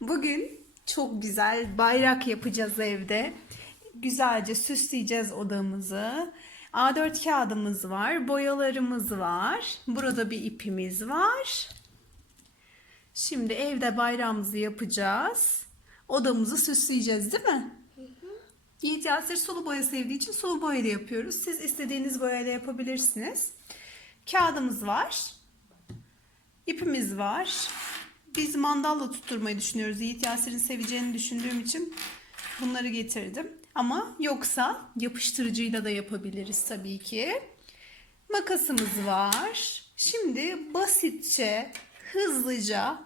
Bugün çok güzel bayrak yapacağız evde. Güzelce süsleyeceğiz odamızı. A4 kağıdımız var, boyalarımız var. Burada bir ipimiz var. Şimdi evde bayrağımızı yapacağız. Odamızı süsleyeceğiz değil mi? Yiğit Yasir sulu boya sevdiği için sulu boya da yapıyoruz. Siz istediğiniz boyayla yapabilirsiniz. Kağıdımız var. İpimiz var. Biz mandalla tutturmayı düşünüyoruz. Yiğit Yasir'in seveceğini düşündüğüm için bunları getirdim. Ama yoksa yapıştırıcıyla da yapabiliriz tabii ki. Makasımız var. Şimdi basitçe, hızlıca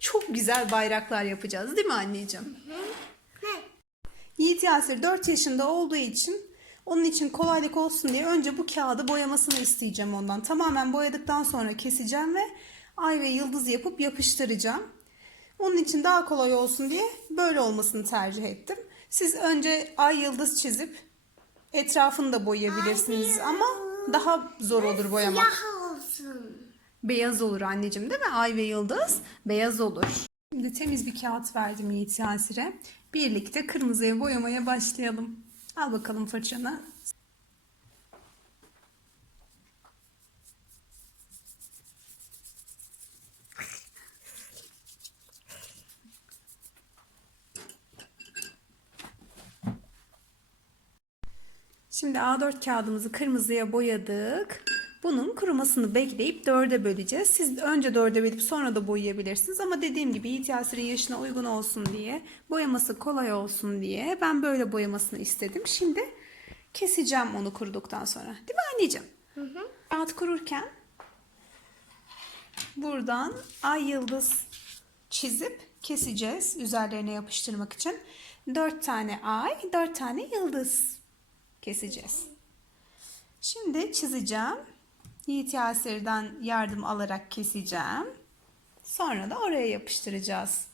çok güzel bayraklar yapacağız değil mi anneciğim? Yiğit Yasir 4 yaşında olduğu için onun için kolaylık olsun diye önce bu kağıdı boyamasını isteyeceğim ondan. Tamamen boyadıktan sonra keseceğim ve ay ve yıldız yapıp yapıştıracağım. Onun için daha kolay olsun diye böyle olmasını tercih ettim. Siz önce ay yıldız çizip etrafını da boyayabilirsiniz ama daha zor olur boyamak. Siyah olsun. Beyaz olur anneciğim değil mi? Ay ve yıldız beyaz olur. Şimdi temiz bir kağıt verdim Yiğit Yasir'e. Birlikte kırmızıya boyamaya başlayalım. Al bakalım fırçanı. Şimdi A4 kağıdımızı kırmızıya boyadık. Bunun kurumasını bekleyip dörde böleceğiz. Siz önce dörde bölüp sonra da boyayabilirsiniz. Ama dediğim gibi Yiğit Yasir'in yaşına uygun olsun diye, boyaması kolay olsun diye ben böyle boyamasını istedim. Şimdi keseceğim onu kuruduktan sonra. Değil mi anneciğim? Kağıt kururken buradan ay yıldız çizip keseceğiz üzerlerine yapıştırmak için. Dört tane ay, dört tane yıldız keseceğiz. Şimdi çizeceğim. Yiğit Yasir'den yardım alarak keseceğim. Sonra da oraya yapıştıracağız.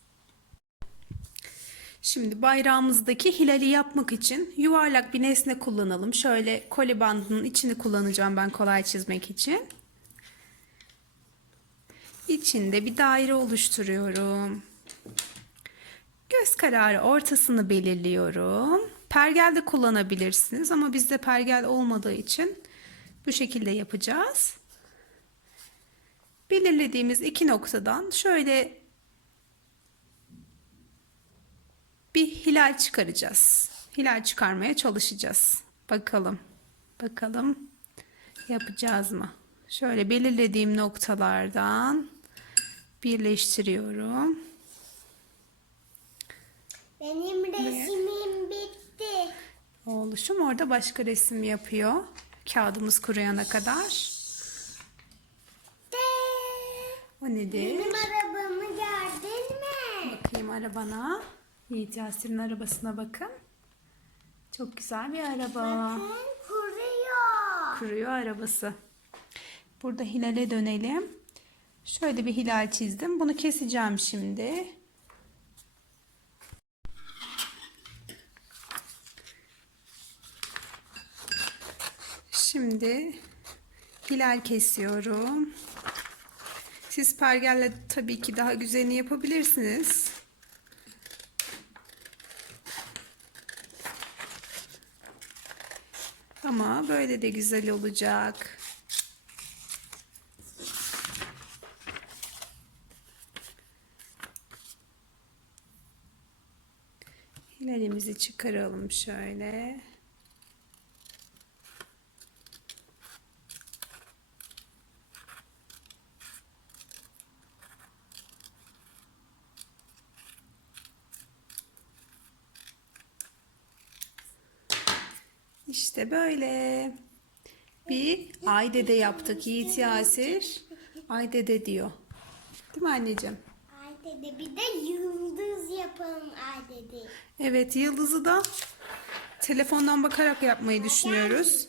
Şimdi bayrağımızdaki hilali yapmak için yuvarlak bir nesne kullanalım. Şöyle koli bandının içini kullanacağım ben kolay çizmek için. İçinde bir daire oluşturuyorum. Göz kararı ortasını belirliyorum. Pergel de kullanabilirsiniz ama bizde pergel olmadığı için bu şekilde yapacağız. Belirlediğimiz iki noktadan şöyle bir hilal çıkaracağız. Hilal çıkarmaya çalışacağız. Bakalım. Bakalım yapacağız mı? Şöyle belirlediğim noktalardan birleştiriyorum. Benim resimim bitti. Oğluşum orada başka resim yapıyor. Kağıdımız kuruyana kadar. De. O nedir? Benim arabamı gördün mü? Bakayım arabana. Yiğit Yasir'in arabasına bakın. Çok güzel bir araba. Bakın kuruyor. Kuruyor arabası. Burada hilale dönelim. Şöyle bir hilal çizdim. Bunu keseceğim şimdi. Şimdi hilal kesiyorum. Siz pergelle tabii ki daha güzelini yapabilirsiniz. Ama böyle de güzel olacak. Hilalimizi çıkaralım şöyle. İşte böyle. Bir ay dede yaptık Yiğit Yasir. Ay dede diyor. Değil mi anneciğim? Ay dedi bir de yıldız yapalım ay dedi. Evet yıldızı da telefondan bakarak yapmayı düşünüyoruz.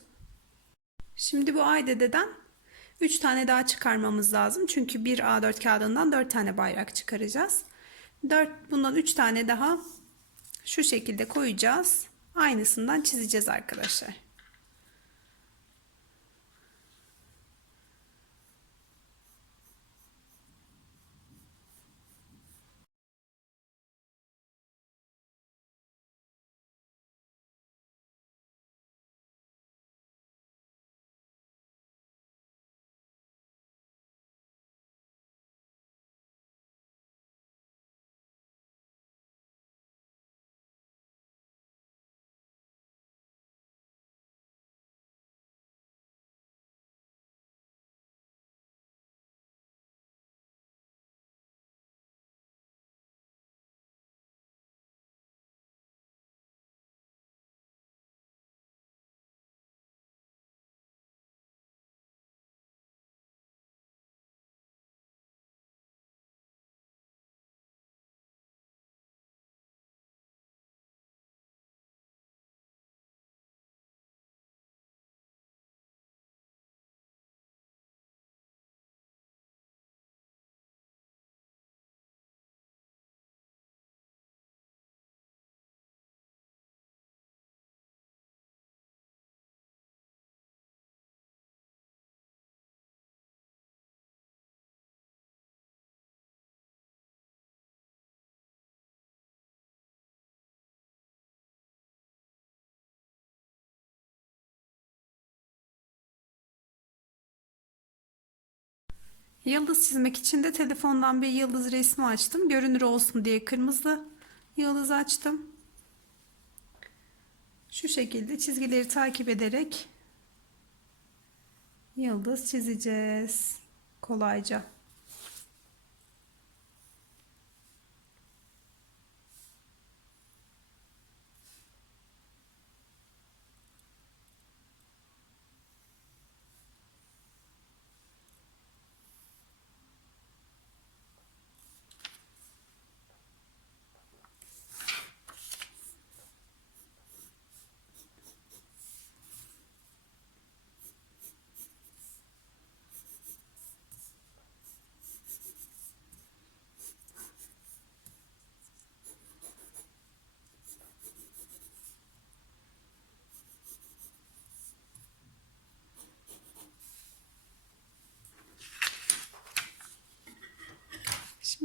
Şimdi bu ay dededen 3 tane daha çıkarmamız lazım. Çünkü bir A4 kağıdından 4 tane bayrak çıkaracağız. 4 bundan 3 tane daha şu şekilde koyacağız. Aynısından çizeceğiz arkadaşlar. Yıldız çizmek için de telefondan bir yıldız resmi açtım. Görünür olsun diye kırmızı yıldız açtım. Şu şekilde çizgileri takip ederek yıldız çizeceğiz kolayca.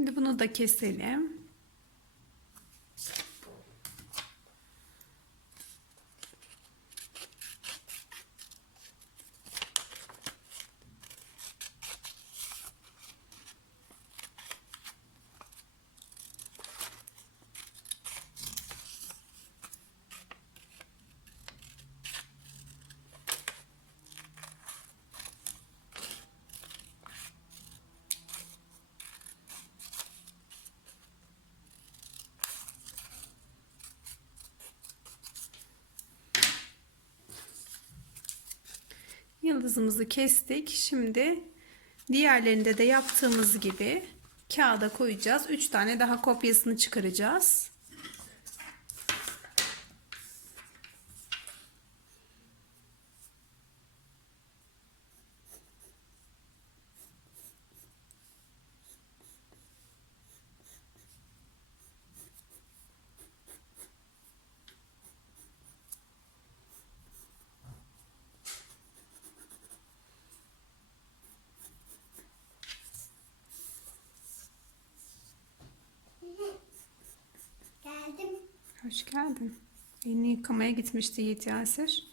Şimdi bunu da keselim. Yıldızımızı kestik. Şimdi diğerlerinde de yaptığımız gibi kağıda koyacağız. 3 tane daha kopyasını çıkaracağız. Hoş geldin. Elini yıkamaya gitmişti Yiğit Yasir.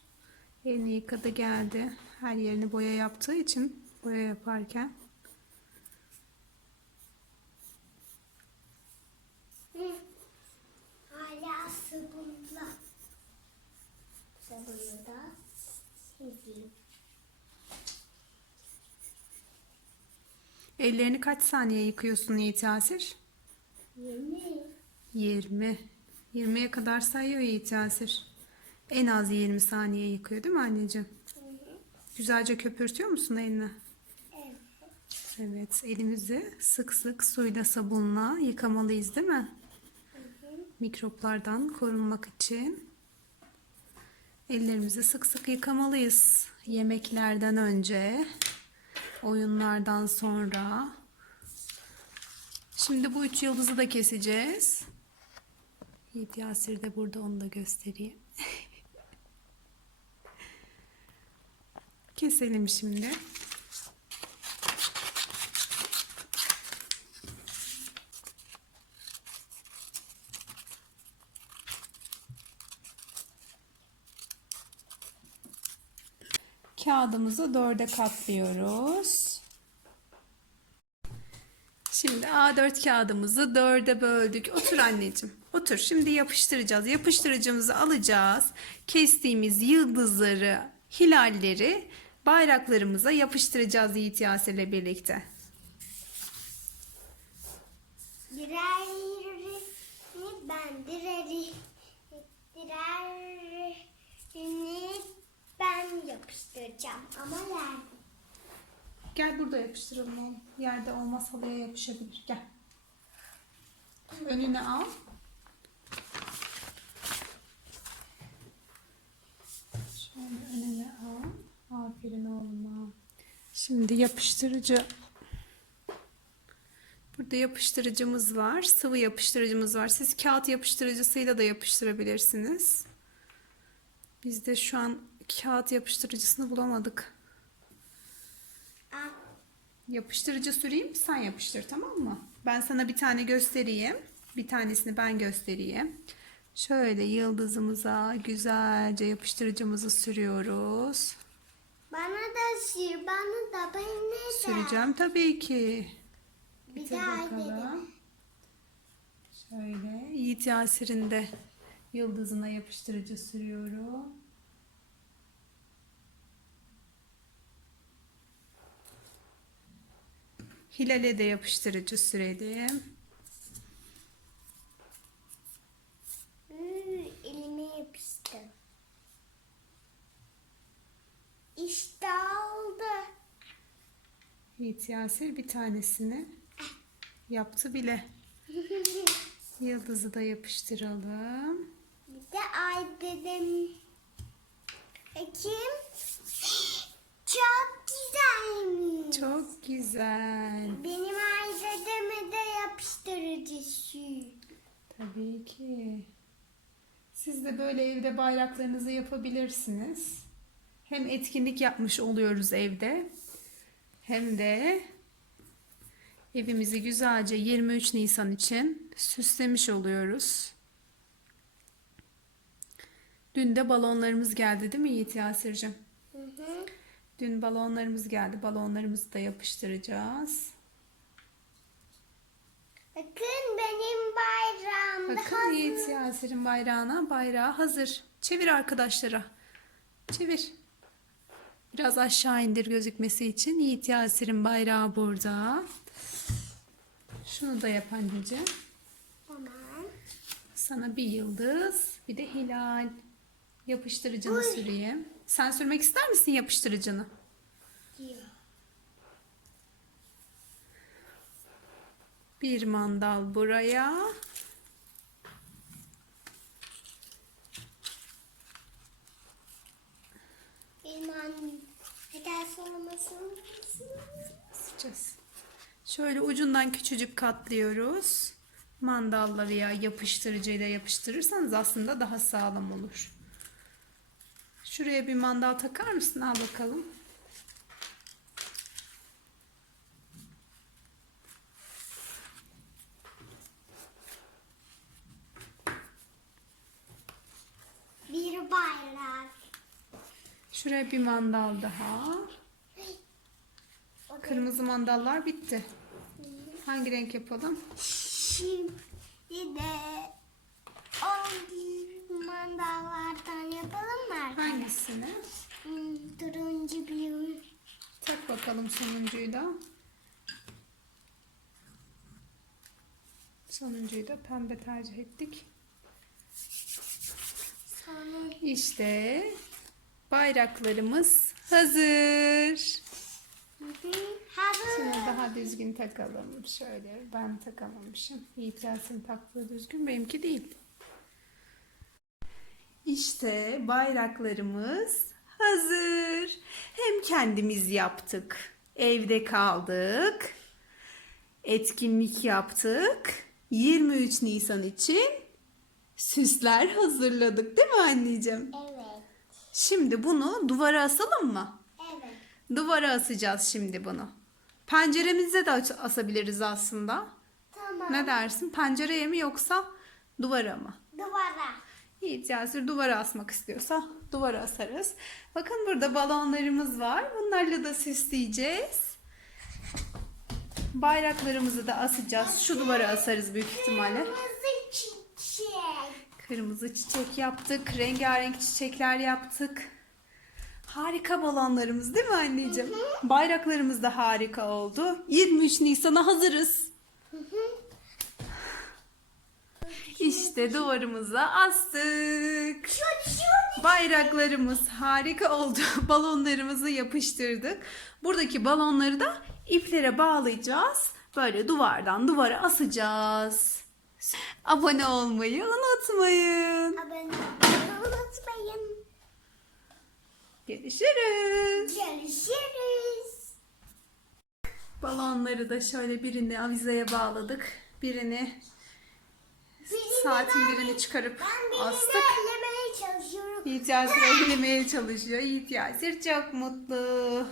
Elini yıkadı geldi. Her yerini boya yaptığı için boya yaparken. Hı. Hala sabunla. Sabunu da sileyim. Ellerini kaç saniye yıkıyorsun Yiğit Yasir? Yeni. 20. 20'ye kadar sayıyor Yiğit Yasir. En az 20 saniye yıkıyor değil mi anneciğim? Güzelce köpürtüyor musun elini? Evet. Evet, elimizi sık sık suyla sabunla yıkamalıyız değil mi? Mikroplardan korunmak için ellerimizi sık sık yıkamalıyız. Yemeklerden önce, oyunlardan sonra. Şimdi bu üç yıldızı da keseceğiz. Yiğit Yasir de burada onu da göstereyim. Keselim şimdi. Kağıdımızı dörde katlıyoruz. Şimdi A4 kağıdımızı dörde böldük. Otur anneciğim. Otur. Şimdi yapıştıracağız. Yapıştırıcımızı alacağız. Kestiğimiz yıldızları, hilalleri bayraklarımıza yapıştıracağız Yiğit Yaser'le birlikte. Diğerini ben diğeri diğerini ben yapıştıracağım ama nerede? Gel burada yapıştıralım oğlum. Yerde olmaz halıya yapışabilir. Gel. Önüne al. Şöyle önüne al. Aferin oğluma. Şimdi yapıştırıcı Burada yapıştırıcımız var. Sıvı yapıştırıcımız var. Siz kağıt yapıştırıcısıyla da yapıştırabilirsiniz. Biz de şu an kağıt yapıştırıcısını bulamadık. Yapıştırıcı süreyim sen yapıştır tamam mı? Ben sana bir tane göstereyim. Bir tanesini ben göstereyim. Şöyle yıldızımıza güzelce yapıştırıcımızı sürüyoruz. Bana da sür, bana da bana da. Süreceğim tabii ki. Bir Bitir daha bakalım. Şöyle Yiğit Yasir'in de yıldızına yapıştırıcı sürüyorum. Hilal'e de yapıştırıcı sürelim. Üü, elime yapıştı. İşte oldu. Yiğit Yasir bir tanesini yaptı bile. Yıldızı da yapıştıralım. Bir de ay dedim. Kim? Çok güzelmiş. Çok güzel. Benim ay dedeme de yapıştırıcı sür. Tabii ki. Siz de böyle evde bayraklarınızı yapabilirsiniz. Hem etkinlik yapmış oluyoruz evde. Hem de evimizi güzelce 23 Nisan için süslemiş oluyoruz. Dün de balonlarımız geldi değil mi Yiğit Yasir'cim? Hı hı. Dün balonlarımız geldi. Balonlarımızı da yapıştıracağız. Bakın benim bayrağım Bakın daha Yiğit Yasir'in bayrağına. Bayrağı hazır. Çevir arkadaşlara. Çevir. Biraz aşağı indir gözükmesi için. Yiğit Yasir'in bayrağı burada. Şunu da yap anneciğim. Tamam. Sana bir yıldız, bir de hilal. Yapıştırıcını Uy. süreyim. Sen sürmek ister misin yapıştırıcını? Bir mandal buraya. Neden sormasın? Sıçacağız. Şöyle ucundan küçücük katlıyoruz. Mandalla veya yapıştırıcıyla yapıştırırsanız aslında daha sağlam olur. Şuraya bir mandal takar mısın? Al bakalım. Bir bayrak. Şuraya bir mandal daha. Kırmızı mandallar bitti. Hangi renk yapalım? Şimdi de o mandallardan yapalım mı? Hangisini? Turuncu bir Tak bakalım sonuncuyu da. Sonuncuyu da pembe tercih ettik. İşte bayraklarımız hazır. Şimdi daha düzgün takalım. Şöyle ben takamamışım. Yiğit Yasin taktığı düzgün benimki değil. İşte bayraklarımız hazır. Hem kendimiz yaptık. Evde kaldık. Etkinlik yaptık. 23 Nisan için süsler hazırladık değil mi anneciğim? Evet. Şimdi bunu duvara asalım mı? Evet. Duvara asacağız şimdi bunu. Penceremize de asabiliriz aslında. Tamam. Ne dersin? Pencereye mi yoksa duvara mı? Duvara. Yiğit Yasir duvara asmak istiyorsa duvara asarız. Bakın burada balonlarımız var. Bunlarla da süsleyeceğiz. Bayraklarımızı da asacağız. Şu duvara asarız büyük ihtimalle. Kırmızı çiçek. Kırmızı çiçek yaptık. Rengarenk çiçekler yaptık. Harika balonlarımız değil mi anneciğim? Bayraklarımız da harika oldu. 23 Nisan'a hazırız. İşte duvarımıza astık. Bayraklarımız harika oldu. Balonlarımızı yapıştırdık. Buradaki balonları da iplere bağlayacağız. Böyle duvardan duvara asacağız. Abone olmayı unutmayın. Abone olmayı unutmayın. Görüşürüz. Görüşürüz. Balonları da şöyle birini avizeye bağladık. Birini Birini saatin birini çıkarıp astık. Yiğit Yasir ellemeye çalışıyor. Yiğit Yasir çok mutlu.